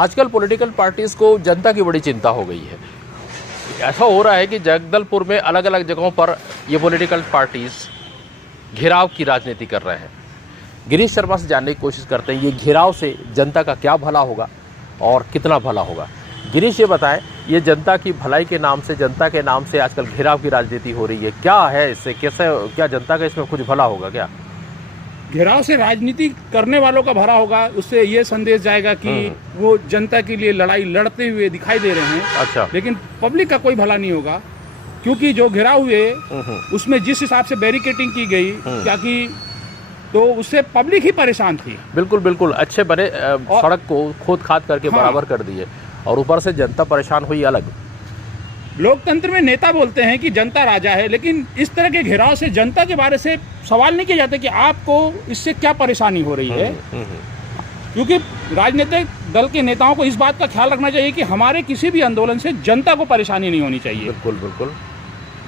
आजकल political parties को जनता की बड़ी चिंता हो गई है। ऐसा हो रहा है कि जगदलपुर में अलग अलग जगहों पर ये पॉलिटिकल पार्टीज़ घेराव की राजनीति कर रहे हैं। गिरीश शर्मा से जानने की कोशिश करते हैं ये घेराव से जनता का क्या भला होगा और कितना भला होगा। गिरीश, ये बताएं, ये जनता की भलाई के नाम से, जनता के नाम से आजकल घेराव की राजनीति हो रही है, क्या है इससे, कैसे, क्या जनता का इसमें कुछ भला होगा क्या? घेराव से राजनीति करने वालों का भला होगा, उससे ये संदेश जाएगा कि वो जनता के लिए लड़ाई लड़ते हुए दिखाई दे रहे हैं। अच्छा। लेकिन पब्लिक का कोई भला नहीं होगा, क्योंकि जो घेराव हुए उसमें जिस हिसाब से बैरिकेटिंग की गई, क्या कि तो उससे पब्लिक ही परेशान थी। बिल्कुल बिल्कुल, अच्छे बने सड़क को खोद खाद करके बराबर कर दिए और ऊपर से जनता परेशान हुई अलग। लोकतंत्र में नेता बोलते हैं कि जनता राजा है, लेकिन इस तरह के घेराव से जनता के बारे से सवाल नहीं किया जाता कि आपको इससे क्या परेशानी हो रही है। क्योंकि राजनीतिक दल के नेताओं को इस बात का ख्याल रखना चाहिए कि हमारे किसी भी आंदोलन से जनता को परेशानी नहीं होनी चाहिए। बिल्कुल बिल्कुल।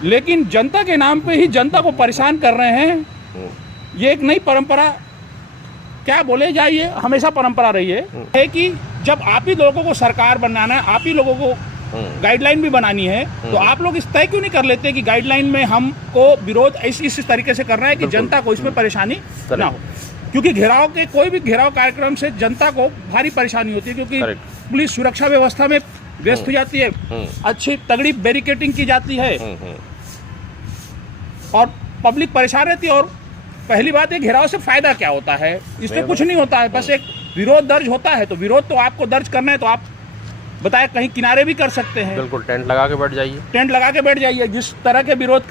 लेकिन जनता के नाम पे ही जनता को परेशान कर रहे हैं। ये एक नई परंपरा, क्या बोले जाए, ये हमेशा परंपरा रही है कि जब आप ही लोगों को सरकार बनाना है, आप ही लोगों को गाइडलाइन भी बनानी है, तो आप लोग इस तय क्यों नहीं कर लेते कि गाइडलाइन में हमको विरोध इस तरीके से करना है कि जनता को इसमें परेशानी ना हो। क्योंकि घेराव के कोई भी घेराव कार्यक्रम से जनता को भारी परेशानी होती है, क्योंकि पुलिस सुरक्षा व्यवस्था में व्यस्त हो जाती है, अच्छी तगड़ी बैरिकेटिंग की जाती है और पब्लिक परेशान रहती है। और पहली बात है, घेराव से फायदा क्या होता है? इससे कुछ नहीं होता है, बस एक विरोध दर्ज होता है। तो विरोध तो आपको दर्ज करना है तो आप बताए कहीं किनारे भी कर सकते हैं। बिल्कुल, टेंट लगा के बैठ जाइए। टेंट लगा के बैठ जाइए। जिस तरह के विरोध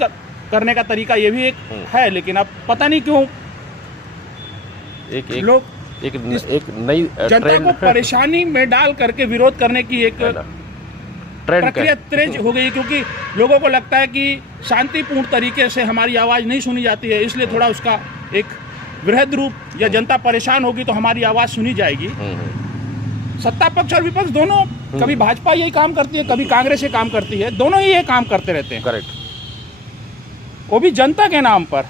करने का तरीका ये भी एक है, लेकिन अब पता नहीं क्यों लोग एक नई जनता को परेशानी में डाल करके विरोध करने की एक प्रक्रिया तेज हो गई, क्योंकि लोगों को लगता है कि शांतिपूर्ण तरीके से हमारी आवाज़ नहीं सुनी जाती है, इसलिए थोड़ा उसका एक वृहद रूप, या जनता परेशान होगी तो हमारी आवाज़ सुनी जाएगी। सत्ता पक्ष और विपक्ष दोनों, कभी भाजपा यही काम करती है, कभी कांग्रेस ये काम करती है, दोनों ही ये काम करते रहते हैं। करेक्ट। वो भी जनता के नाम पर,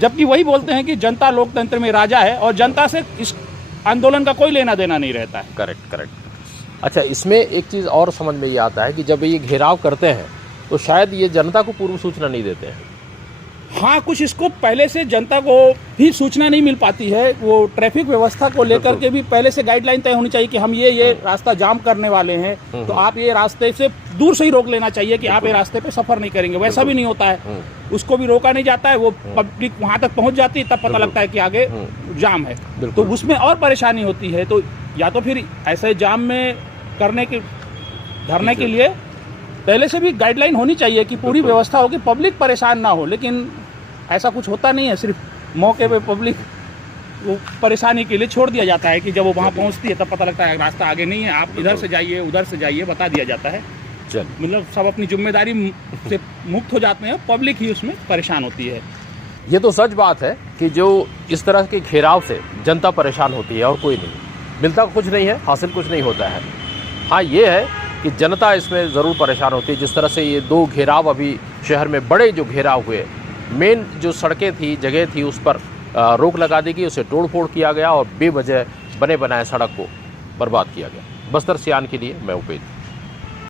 जबकि वही बोलते हैं कि जनता लोकतंत्र में राजा है और जनता से इस आंदोलन का कोई लेना देना नहीं रहता है। Correct correct. अच्छा, इसमें एक चीज़ और समझ में ये आता है कि जब ये घेराव करते हैं तो शायद ये जनता को पूर्व सूचना नहीं देते हैं। हाँ, कुछ इसको पहले से जनता को भी सूचना नहीं मिल पाती है। वो ट्रैफिक व्यवस्था को लेकर के भी पहले से गाइडलाइन तय होनी चाहिए कि हम ये रास्ता जाम करने वाले हैं, तो आप ये रास्ते से दूर से ही रोक लेना चाहिए कि आप ये रास्ते पे सफ़र नहीं करेंगे। वैसा भी नहीं होता है, उसको भी रोका नहीं जाता है। वो पब्लिक वहाँ तक पहुँच जाती है, तब पता लगता है कि आगे जाम है, तो उसमें और परेशानी होती है। तो या तो फिर ऐसे जाम में धरने के लिए पहले से भी गाइडलाइन होनी चाहिए कि पूरी व्यवस्था हो कि पब्लिक परेशान ना हो। लेकिन ऐसा कुछ होता नहीं है, सिर्फ मौके पे पब्लिक वो परेशानी के लिए छोड़ दिया जाता है कि जब वो वहाँ पहुँचती है तब पता लगता है रास्ता आगे नहीं है, आप इधर से जाइए, उधर से जाइए, बता दिया जाता है। मतलब सब अपनी जिम्मेदारी से मुक्त हो जाते हैं, पब्लिक ही उसमें परेशान होती है। ये तो सच बात है कि जो इस तरह के घेराव से जनता परेशान होती है और कोई नहीं मिलता, कुछ नहीं है, हासिल कुछ नहीं होता है। हाँ, ये है कि जनता इसमें ज़रूर परेशान होती है। जिस तरह से ये 2 घेराव अभी शहर में बड़े जो घेराव हुए, मेन जो सड़कें थी, जगह थी, उस पर रोक लगा दी गई, उसे तोड़ फोड़ किया गया और बेवजह बने बनाए सड़क को बर्बाद किया गया। बस्तर सियान के लिए मैं उपेंद्र।